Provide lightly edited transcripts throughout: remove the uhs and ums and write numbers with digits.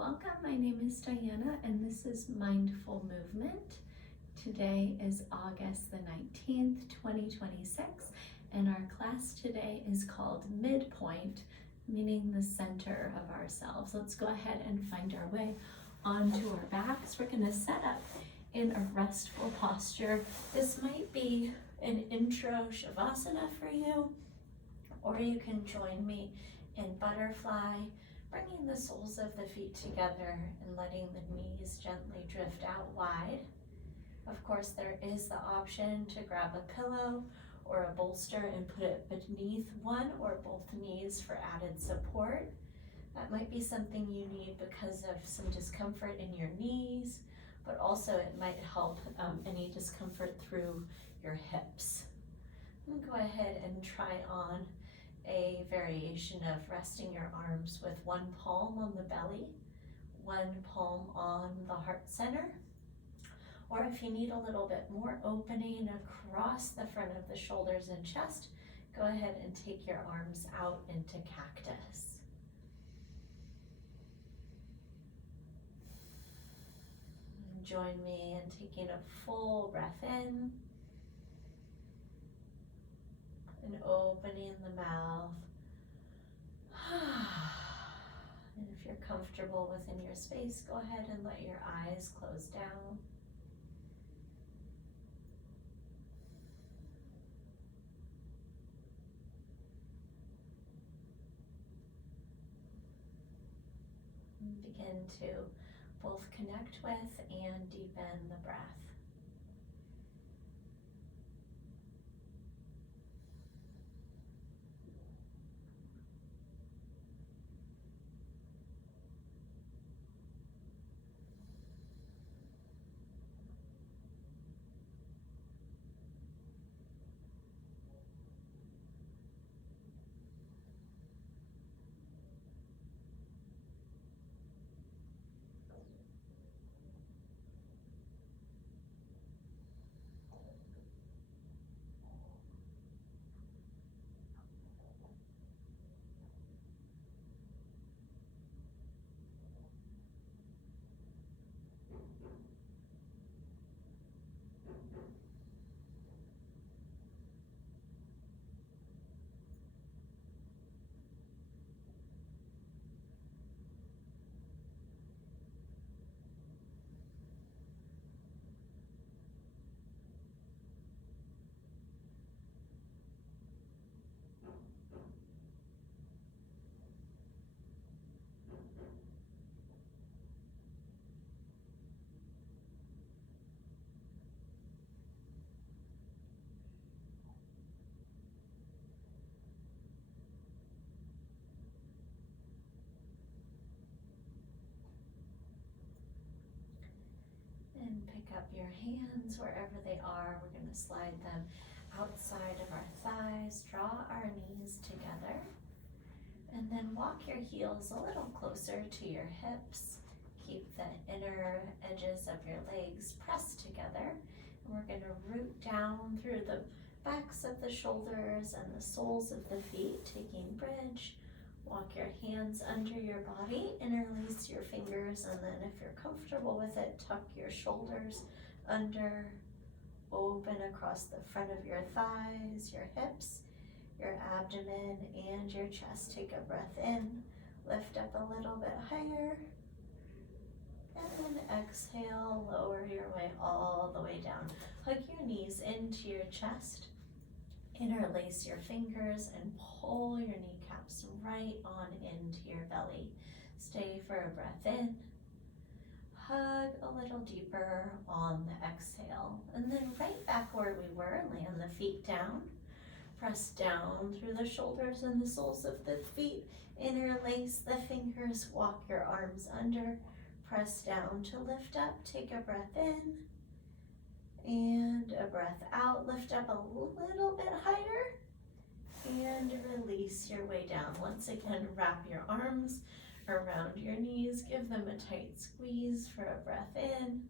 welcome. My name is Diana and this is Mindful Movement. Today is August the 19th, 2026, and our class today is called Midpoint, meaning the center of ourselves. Let's go ahead and find our way onto our backs. We're going to set up in a restful posture. This might be an intro Shavasana for you, or you can join me in butterfly, bringing the soles of the feet together and letting the knees gently drift out wide. Of course, there is the option to grab a pillow or a bolster and put it beneath one or both knees for added support. That might be something you need because of some discomfort in your knees, but also it might help any discomfort through your hips. I'm going to go ahead and try on a variation of resting your arms with one palm on the belly, one palm on the heart center, or if you need a little bit more opening across the front of the shoulders and chest, go ahead and take your arms out into cactus. Join me in taking a full breath in and opening the mouth. And if you're comfortable within your space, go ahead and let your eyes close down. And begin to both connect with and deepen the breath. And pick up your hands wherever they are. We're going to slide them outside of our thighs, draw our knees together, and then walk your heels a little closer to your hips. Keep the inner edges of your legs pressed together. And we're going to root down through the backs of the shoulders and the soles of the feet, taking bridge. Walk your hands under your body, interlace your fingers, and then if you're comfortable with it, tuck your shoulders under, open across the front of your thighs, your hips, your abdomen, and your chest. Take a breath in, lift up a little bit higher, and then exhale, lower your way all the way down. Hug your knees into your chest, interlace your fingers, and pull your kneecaps right on into your belly. Stay for a breath in. Hug a little deeper on the exhale. And then right back where we were, land the feet down. Press down through the shoulders and the soles of the feet. Interlace the fingers, walk your arms under. Press down to lift up. Take a breath in. And a breath out, lift up a little bit higher and release your way down. Once again, wrap your arms around your knees, give them a tight squeeze for a breath in.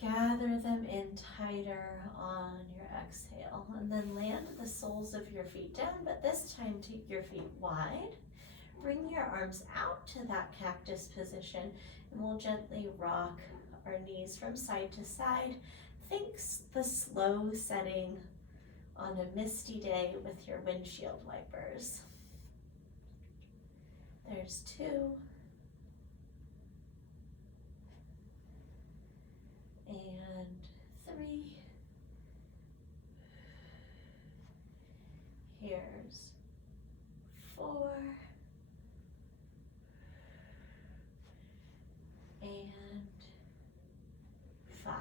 Gather them in tighter on your exhale, and then land the soles of your feet down, but this time take your feet wide. Bring your arms out to that cactus position, and we'll gently rock our knees from side to side. Think the slow setting on a misty day with your windshield wipers. There's 2. And 3. Here's 4. And 5.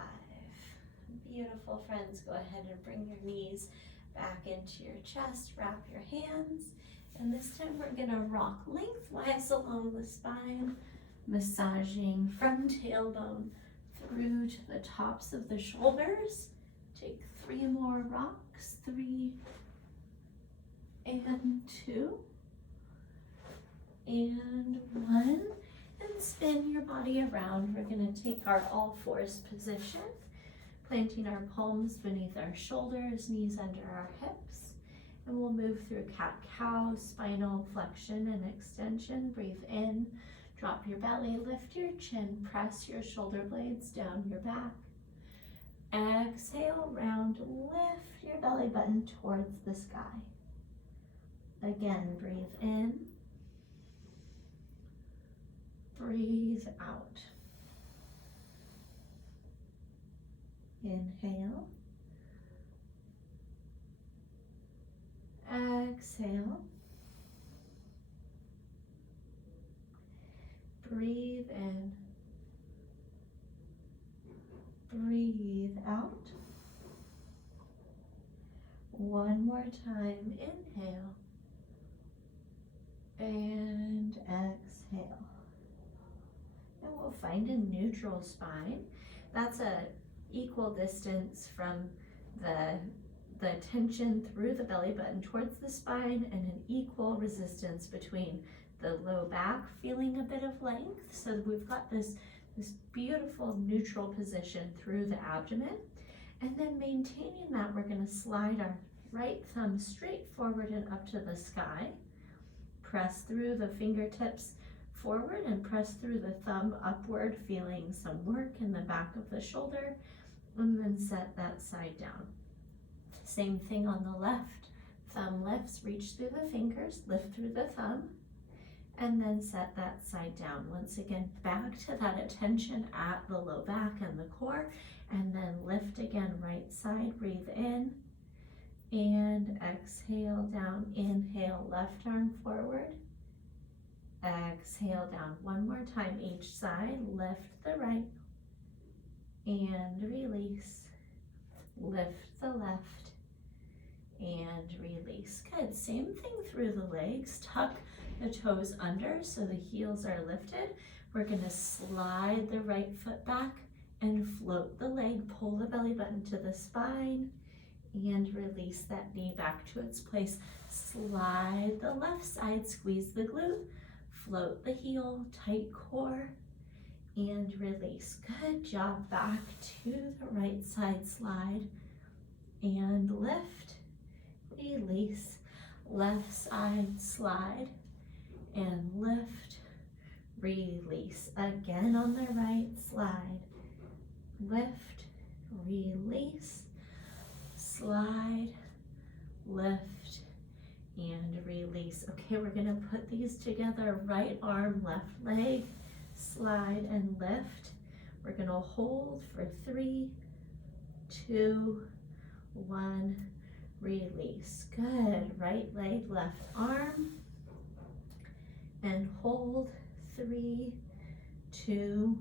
Beautiful, friends. Go ahead and bring your knees back into your chest. Wrap your hands. And this time we're going to rock lengthwise along the spine, massaging from tailbone through to the tops of the shoulders. Take 3 more rocks. 3 and 2 and 1. And spin your body around. We're going to take our all fours position, planting our palms beneath our shoulders, knees under our hips. And we'll move through cat-cow, spinal flexion and extension. Breathe in, drop your belly, lift your chin, press your shoulder blades down your back. Exhale, round, lift your belly button towards the sky. Again, breathe in. Breathe out. Inhale. Exhale. Breathe in. Breathe out. One more time. Inhale. And exhale. And we'll find a neutral spine. That's a equal distance from the tension through the belly button towards the spine, and an equal resistance between the low back feeling a bit of length. So we've got this beautiful neutral position through the abdomen. And then maintaining that, we're going to slide our right thumb straight forward and up to the sky. Press through the fingertips forward and press through the thumb upward, feeling some work in the back of the shoulder, and then set that side down. Same thing on the left. Thumb lifts, reach through the fingers, lift through the thumb, and then set that side down. Once again, back to that attention at the low back and the core, and then lift again, right side, breathe in, and exhale down. Inhale, left arm forward. Exhale down. One more time each side. Lift the right and release. Lift the left and release. Good. Same thing through the legs. Tuck the toes under so the heels are lifted. We're going to slide the right foot back and float the leg. Pull the belly button to the spine and release that knee back to its place. Slide the left side, squeeze the glute, float the heel, tight core, and release. Good job. Back to the right side, slide and lift, release. Left side, slide and lift, release. Again on the right, slide, lift, release, slide, lift, and release. Okay, we're gonna put these together. Right arm, left leg, slide and lift. We're gonna hold for 3, 2, 1, release. Good. Right leg, left arm, and hold. 3, 2,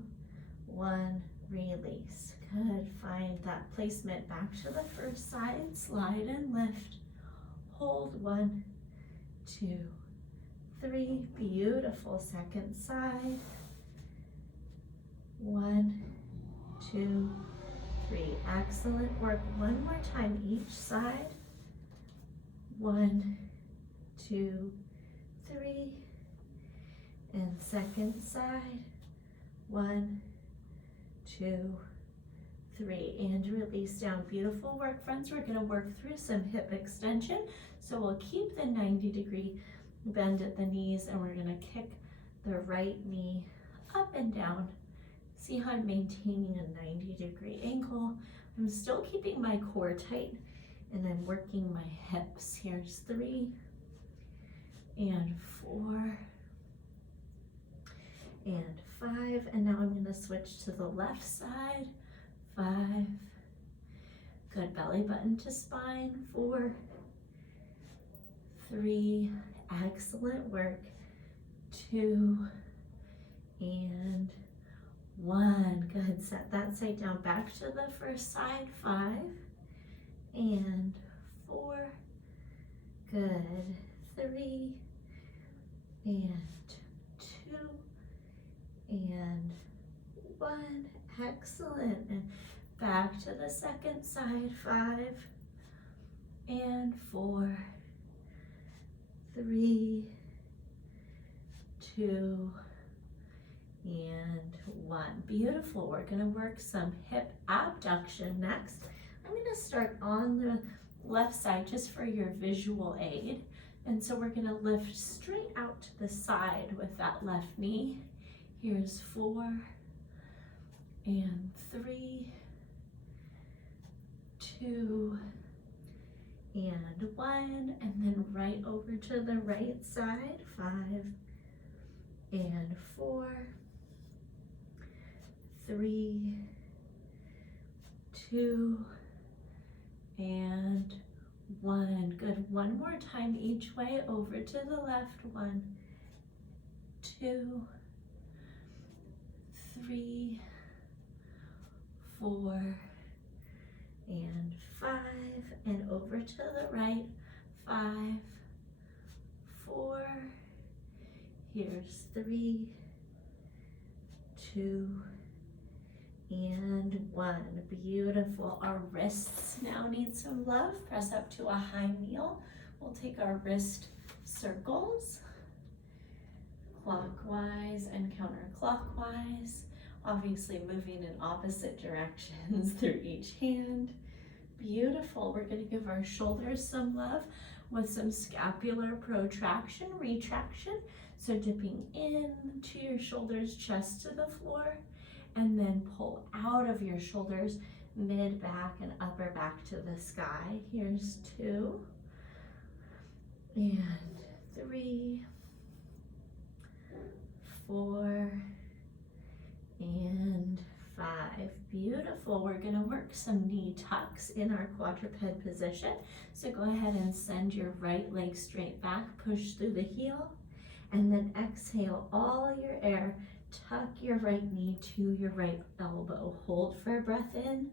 1, release. Good. Find that placement back to the first side. Slide and lift. Hold. 1, 2, 3. Beautiful. Second side. 1, 2, 3. Excellent work. One more time each side. 1, 2, 3. And second side. 1, 2, 3. And release down. Beautiful work, friends. We're going to work through some hip extension. So we'll keep the 90-degree bend at the knees, and we're gonna kick the right knee up and down. See how I'm maintaining a 90-degree angle. I'm still keeping my core tight, and I'm working my hips. Here's 3 and 4 and 5, and now I'm gonna switch to the left side. 5, good, belly button to spine. 4, 3, excellent work. 2 and 1, good, set that side down, back to the first side. 5 and 4, good. 3 and 2 and 1, excellent. And back to the second side. 5 and 4, 3, 2 and 1. Beautiful. We're going to work some hip abduction next. I'm going to start on the left side just for your visual aid. And so we're going to lift straight out to the side with that left knee. Here's 4 and 3, 2 and 1, and then right over to the right side. 5 and 4, 3, 2 and 1. Good. One more time each way, over to the left. 1, 2, 3, 4 and 5, and over to the right. 5, 4, here's 3, 2 and 1. Beautiful. Our wrists now need some love. Press up to a high kneel. We'll take our wrist circles clockwise and counterclockwise, obviously moving in opposite directions through each hand. Beautiful. We're going to give our shoulders some love with some scapular protraction, retraction. So dipping into your shoulders, chest to the floor, and then pull out of your shoulders, mid back and upper back to the sky. Here's 2 and 3, 4 and 5. Beautiful. We're going to work some knee tucks in our quadruped position. So go ahead and send your right leg straight back, push through the heel, and then exhale all your air. Tuck your right knee to your right elbow. Hold for a breath in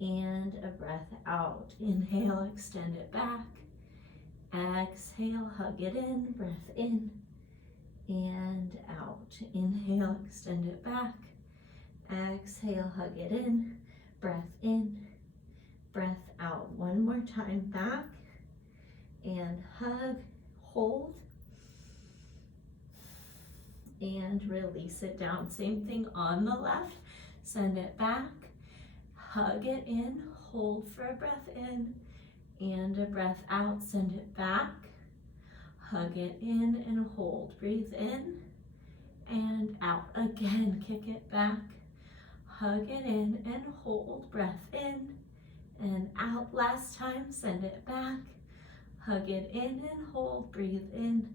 and a breath out. Inhale, extend it back. Exhale, hug it in, breath in and out. Inhale, extend it back. Exhale, hug it in, breath in, breath out. One more time, back and hug, hold, and release it down. Same thing on the left. Send it back, hug it in, hold for a breath in and a breath out. Send it back, hug it in and hold. Breathe in and out. Again, kick it back, hug it in and hold. Breath in and out. Last time, send it back, hug it in and hold. Breathe in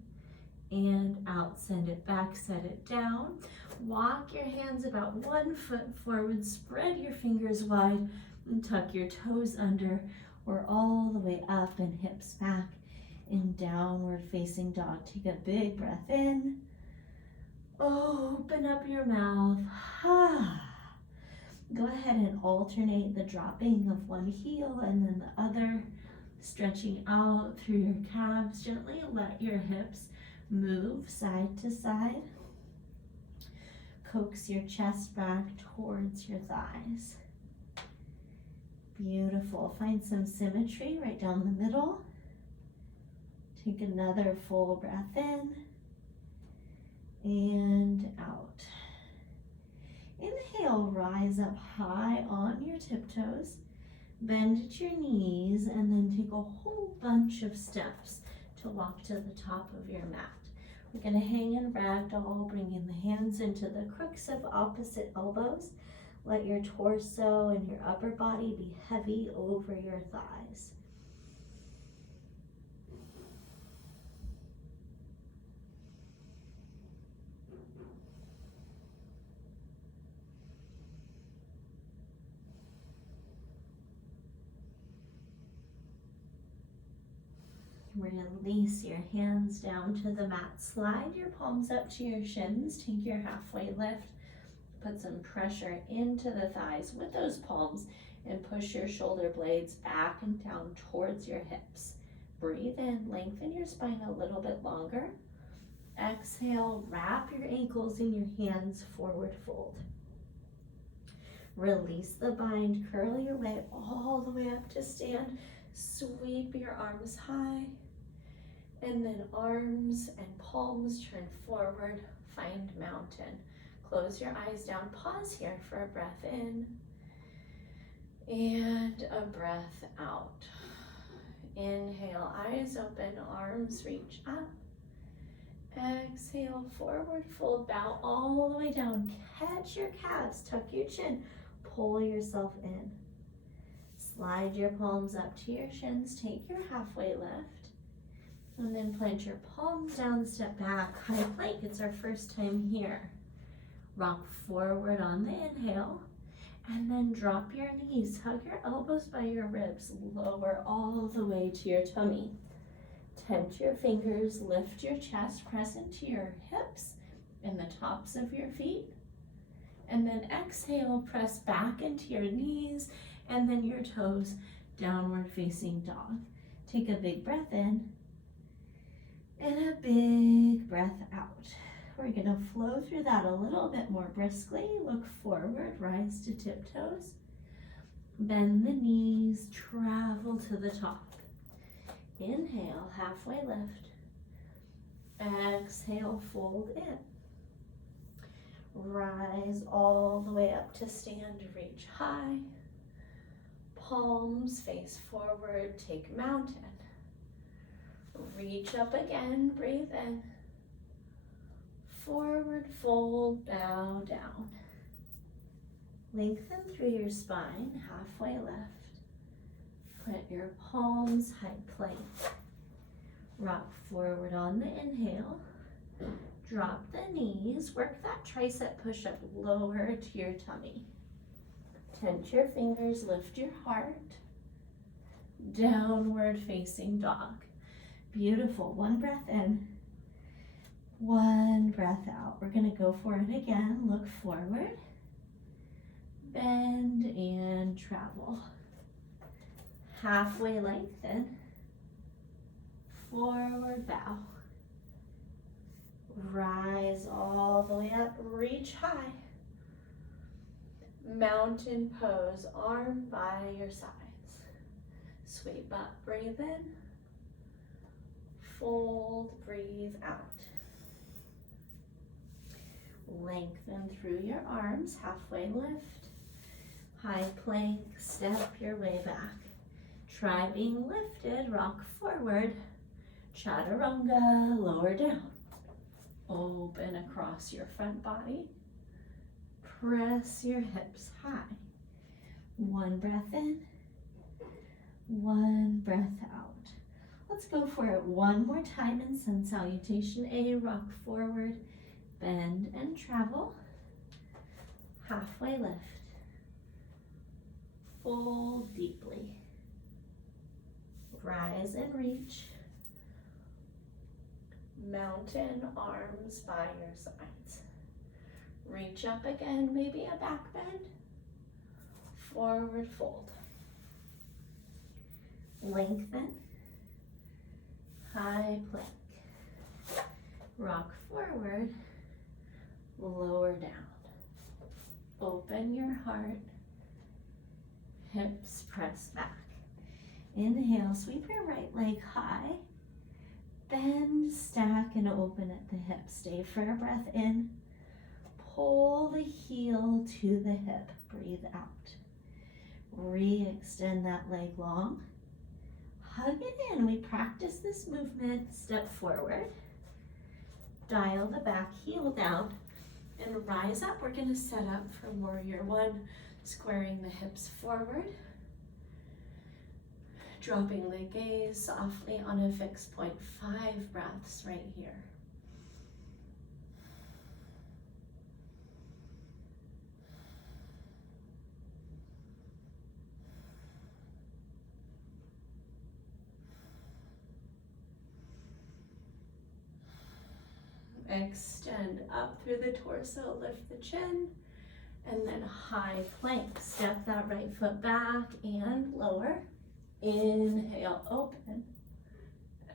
and out. Send it back, set it down. Walk your hands about 1 foot forward, spread your fingers wide and tuck your toes under or all the way up and hips back in downward facing dog. Take a big breath in. Open up your mouth. Go ahead and alternate the dropping of one heel and then the other, stretching out through your calves. Gently let your hips move side to side. Coax your chest back towards your thighs. Beautiful. Find some symmetry right down the middle. Take another full breath in and out. Inhale, rise up high on your tiptoes. Bend at your knees and then take a whole bunch of steps to walk to the top of your mat. We're going to hang in ragdoll, bringing the hands into the crooks of opposite elbows. Let your torso and your upper body be heavy over your thighs. Release your hands down to the mat. Slide your palms up to your shins. Take your halfway lift. Put some pressure into the thighs with those palms and push your shoulder blades back and down towards your hips. Breathe in, lengthen your spine a little bit longer. Exhale, wrap your ankles in your hands, forward fold. Release the bind, curl your way all the way up to stand. Sweep your arms high, and then arms and palms turn forward, find mountain. Close your eyes down, pause here for a breath in and a breath out. Inhale, eyes open, arms reach up. Exhale, forward fold, bow all the way down. Catch your calves, tuck your chin, pull yourself in. Slide your palms up to your shins, take your halfway lift, and then plant your palms down, step back, high plank. It's our first time here. Rock forward on the inhale, and then drop your knees, hug your elbows by your ribs, lower all the way to your tummy. Tense your fingers, lift your chest, press into your hips and the tops of your feet, and then exhale, press back into your knees and then your toes, downward facing dog. Take a big breath in and a big breath out. We're gonna flow through that a little bit more briskly. Look forward, rise to tiptoes. Bend the knees, travel to the top. Inhale, halfway lift. Exhale, fold in. Rise all the way up to stand, reach high. Palms face forward, take mountain. Reach up again, breathe in. Forward fold, bow down. Lengthen through your spine, halfway lift. Plant your palms, high plank. Rock forward on the inhale. Drop the knees, work that tricep push-up lower to your tummy. Tense your fingers, lift your heart. Downward facing dog. Beautiful, one breath in. One breath out. We're gonna go for it again. Look forward. Bend and travel. Halfway lengthen. Forward bow. Rise all the way up, reach high. Mountain pose, arm by your sides. Sweep up, breathe in. Fold, breathe out. Lengthen through your arms, halfway lift. High plank, step your way back. Try being lifted, rock forward. Chaturanga, lower down. Open across your front body. Press your hips high. One breath in, one breath out. Let's go for it one more time in sun salutation A. Rock forward, bend and travel. Halfway lift. Fold deeply. Rise and reach. Mountain, arms by your sides. Reach up again, maybe a back bend. Forward fold. Lengthen. High plank. Rock forward. Lower down. Open your heart. Hips press back. Inhale, sweep your right leg high. Bend, stack, and open at the hip. Stay for a breath in. Pull the heel to the hip. Breathe out. Re-extend that leg long. hug it in. We practice this movement, step forward, dial the back heel down, and rise up. We're gonna set up for warrior one, squaring the hips forward, dropping the gaze softly on a fixed point. 5 breaths right here. Extend up through the torso, lift the chin, and then high plank. Step that right foot back and lower. Inhale, open.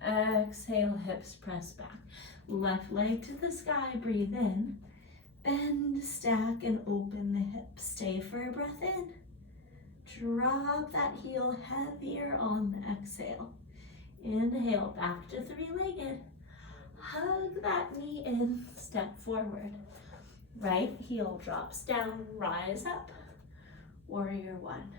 Exhale, hips press back. Left leg to the sky, breathe in. Bend, stack, and open the hips. Stay for a breath in. Drop that heel heavier on the exhale. Inhale, back to three-legged. Hug that knee in, step forward. Right heel drops down, rise up. Warrior one.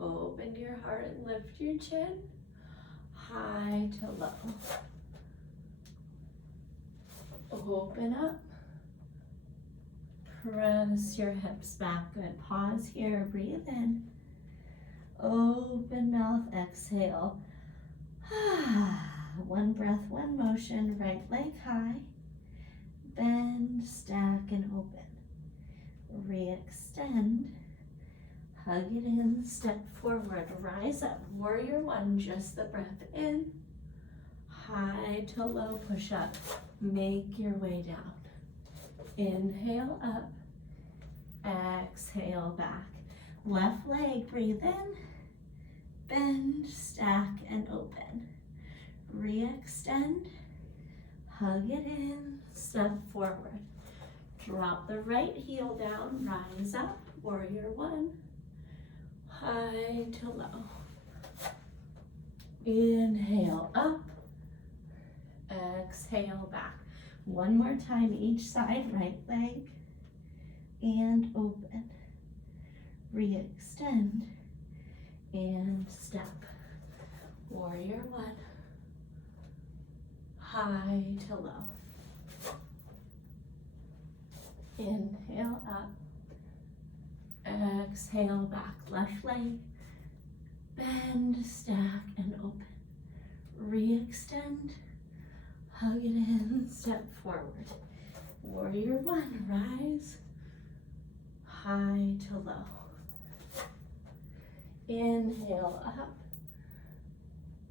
Open your heart and lift your chin, high to low. Open up. Press your hips back. Good. Pause here. Breathe in. Open mouth. Exhale. One breath, one motion. Right leg high. Bend, stack, and open. Re-extend. Hug it in, step forward, rise up. Warrior one, just the breath in. High to low push up. Make your way down. Inhale up. Exhale back. Left leg, breathe in. Bend, stack, and open. Re-extend. Hug it in, step forward. Drop the right heel down, rise up. Warrior one. High to low. Inhale up. Exhale back. One more time each side, right leg. And open. Re-extend. And step. Warrior one. High to low. Inhale up. Exhale back, left leg, bend, stack, and open. Re-extend, hug it in, step forward. Warrior one, rise, high to low. Inhale up,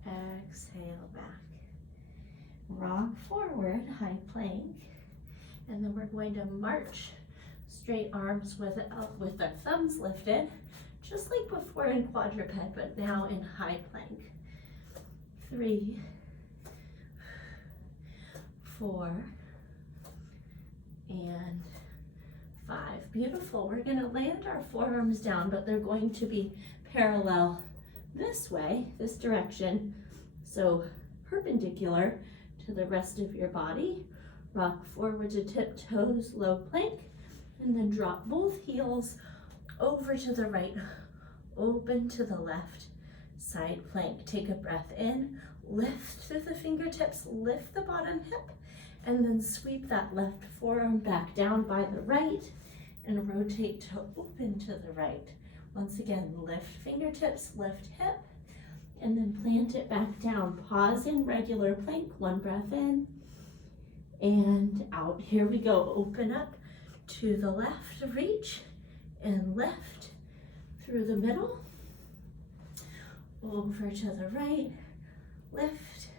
exhale back. Rock forward, high plank, and then we're going to march straight arms with our thumbs lifted, just like before in quadruped, but now in high plank. 3, 4, and 5. Beautiful. We're going to land our forearms down, but they're going to be parallel this way, this direction, so perpendicular to the rest of your body. Rock forward to tiptoes, low plank. And then drop both heels over to the right, open to the left, side plank. Take a breath in, lift through the fingertips, lift the bottom hip, and then sweep that left forearm back down by the right and rotate to open to the right. Once again, lift fingertips, lift hip, and then plant it back down. Pause in regular plank, one breath in and out. Here we go, open up. To the left, reach and lift through the middle, over to the right, lift,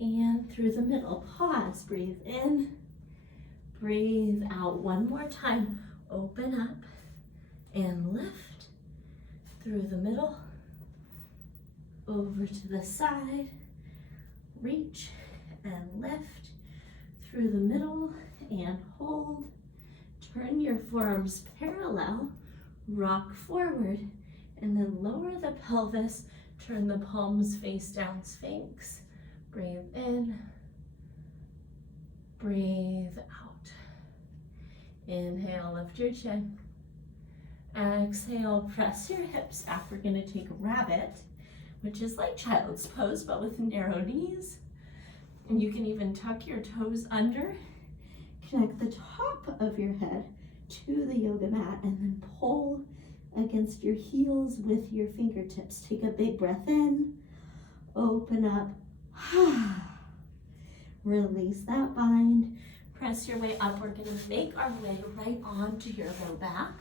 and through the middle. Pause, breathe in, breathe out. One more time, open up and lift through the middle, over to the side, reach and lift through the middle and hold. Turn your forearms parallel, Rock forward, and then lower the pelvis, turn the palms face down, Sphinx. Breathe in, breathe out. Inhale, lift your chin. Exhale, press your hips back. We're gonna take rabbit, which is like child's pose, but with narrow knees. And you can even tuck your toes under. Connect the top of your head to the yoga mat and then pull against your heels with your fingertips. Take a big breath in, open up, release that bind. Press your way up. We're gonna make our way right onto your low back.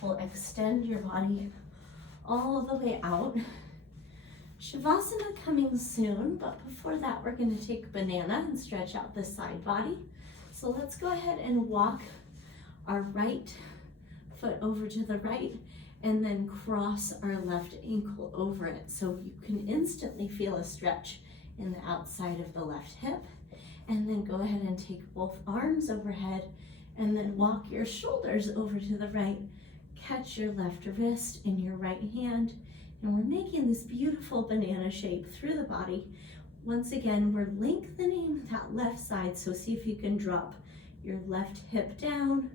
We'll extend your body all the way out. Shavasana coming soon, but before that, we're gonna take banana and stretch out the side body. So let's go ahead and walk our right foot over to the right and then cross our left ankle over it. So you can instantly feel a stretch in the outside of the left hip. And then go ahead and take both arms overhead and then walk your shoulders over to the right. Catch your left wrist in your right hand. And we're making this beautiful banana shape through the body. Once again, we're lengthening that left side. So see if you can drop your left hip down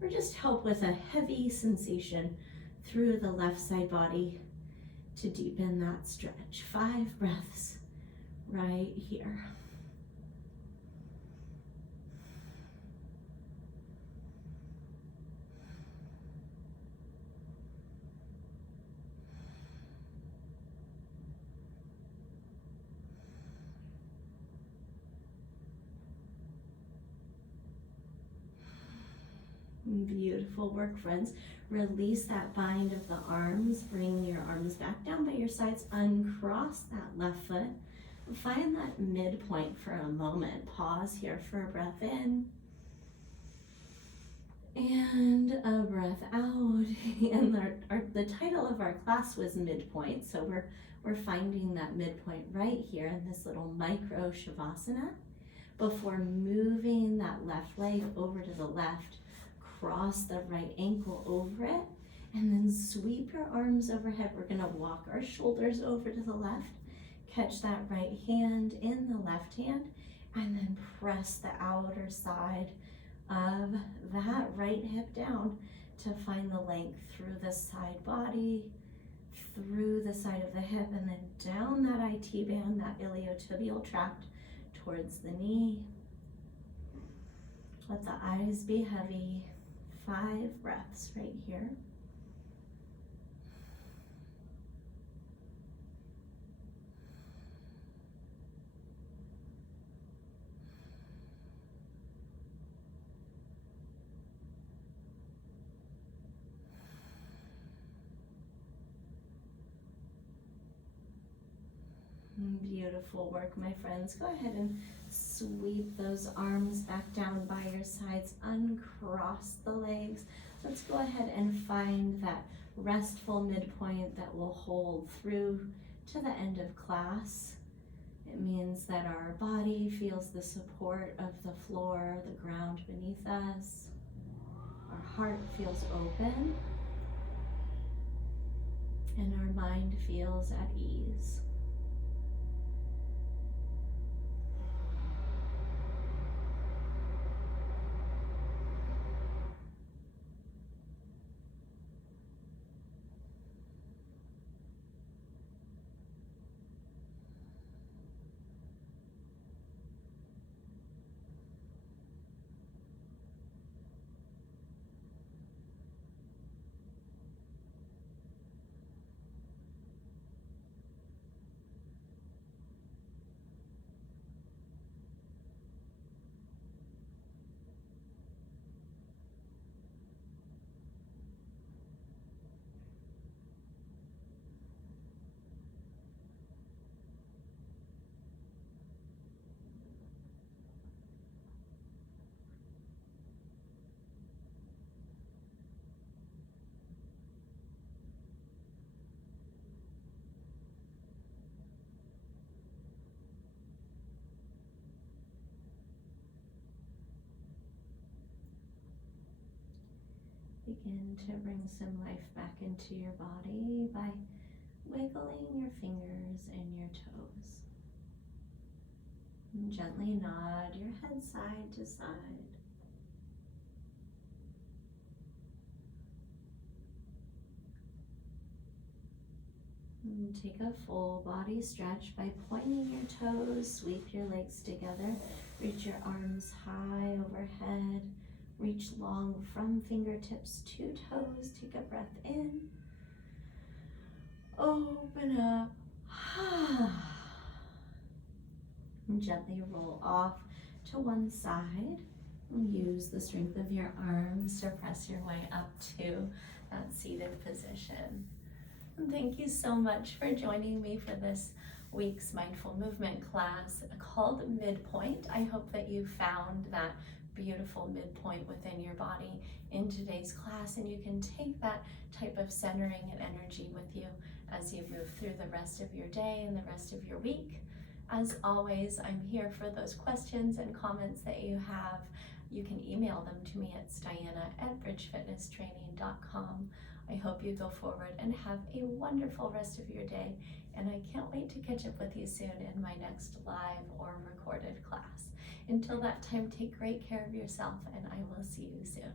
or just help with a heavy sensation through the left side body to deepen that stretch. 5 breaths right here. Beautiful work, friends. Release that bind of the arms. Bring your arms back down by your sides. Uncross that left foot. Find that midpoint for a moment. Pause here for a breath in. And a breath out. And the title of our class was Midpoint. So we're finding that midpoint right here in this little micro Shavasana. Before moving that left leg over to the left, cross the right ankle over it, and then sweep your arms overhead. We're gonna walk our shoulders over to the left, catch that right hand in the left hand, and then press the outer side of that right hip down to find the length through the side body, through the side of the hip, and then down that IT band, that iliotibial tract towards the knee. Let the eyes be heavy. 5 breaths right here. Beautiful work, my friends. Go ahead and sweep those arms back down by your sides. Uncross the legs. Let's go ahead and find that restful midpoint that will hold through to the end of class. It means that our body feels the support of the floor, the ground beneath us. Our heart feels open. And our mind feels at ease. begin to bring some life back into your body by wiggling your fingers and your toes. And gently nod your head side to side. And take a full body stretch by pointing your toes, sweep your legs together, reach your arms high overhead, reach long from fingertips to toes, take a breath in, open up, and gently roll off to one side. Use the strength of your arms to press your way up to that seated position. And thank you so much for joining me for this week's mindful movement class called Midpoint. I hope that you found that beautiful midpoint within your body in today's class, and you can take that type of centering and energy with you as you move through the rest of your day and the rest of your week. As always, I'm here for those questions and comments that you have. You can email them to me at diana@bridgefitnesstraining.com. I hope you go forward and have a wonderful rest of your day, and I can't wait to catch up with you soon in my next live or recorded class. Until that time, take great care of yourself, and I will see you soon.